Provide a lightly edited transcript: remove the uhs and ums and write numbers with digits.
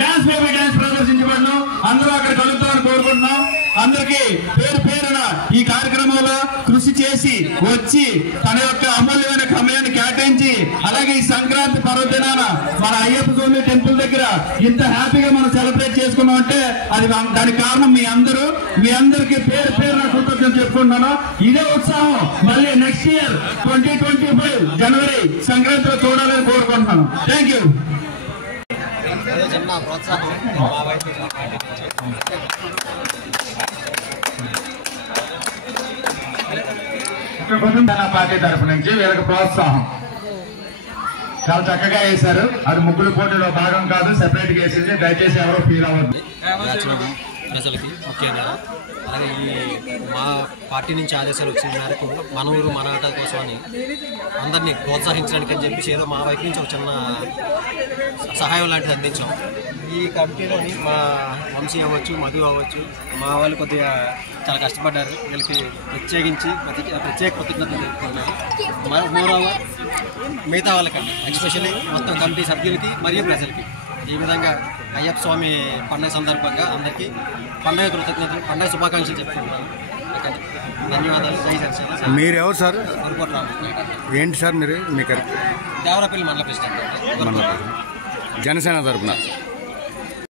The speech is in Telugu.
డాన్స్ బేబీ డాన్స్ ప్రదర్శించబడను అందరూ అక్కడ కలుగుతారని కోరుకుంటున్నాం. అందరికీ పేరు పేరున ఈ కార్యక్రమంలో కృషి చేసి వచ్చి తన యొక్క అమూల్యమైన సమయాన్ని కేటాయించి అలాగే ఈ సంక్రాంతి పర్వదినాన మన అయ్యప్ప స్వామి టెంపుల్ దగ్గర ఇంత హ్యాపీగా మనం సెలబ్రేట్ చేసుకున్నాం అంటే అది దానికి కారణం మీ అందరికీ పేరు పేరున కృతజ్ఞతలు చెప్పుకుంటున్నాను. ఇదే ఉత్సాహం మళ్ళీ నెక్స్ట్ ఇయర్ 2025 జనవరి సంక్రాంతిలో చూడాలని కోరుకుంటున్నాను. Thank you. పార్టీ తరఫు నుంచి వీళ్ళకి ప్రోత్సాహం చాలా చక్కగా వేశారు. అది ముగ్గుల పోటీలో భాగం కాదు, సెపరేట్ గా వేసింది. దయచేసి ఎవరో ఫీల్ అవ్వద్దు. ప్రజలకి ముఖ్యంగా అలాగే ఈ మా పార్టీ నుంచి ఆదేశాలు వచ్చిన మేరకు మన ఊరు మన ఆట కోసమని అందరినీ ప్రోత్సహించడానికి అని చెప్పేసి ఏదో మా వైపు నుంచి ఒక చిన్న సహాయం లాంటిది అందించాం. ఈ కమిటీలోని మా వంశీ అవ్వచ్చు, మధు అవ్వచ్చు, మా వాళ్ళు కొద్దిగా చాలా కష్టపడ్డారు. వీళ్ళకి ప్రత్యేకించి ప్రత్యేక కృతజ్ఞతలు తెలుపుకున్నారు. మోరోవర్ మిగతా వాళ్ళకండి ఎస్పెషల్లీ మొత్తం కమిటీ సభ్యులకి మరియు ప్రజలకి ఈ విధంగా అయ్యప్ప స్వామి పండుగ సందర్భంగా అందరికీ పండుగ కృతజ్ఞతలు, పండుగ శుభాకాంక్షలు చెప్పుకుంటున్నాను. ధన్యవాదాలు. జై జనసేన. మీరు ఎవరు సార్? వరపట్రాము. ఏంటి సార్ మీరు? మీ దేవరపల్లి మండల ప్రెసిడెంట్. జనసేన తరఫున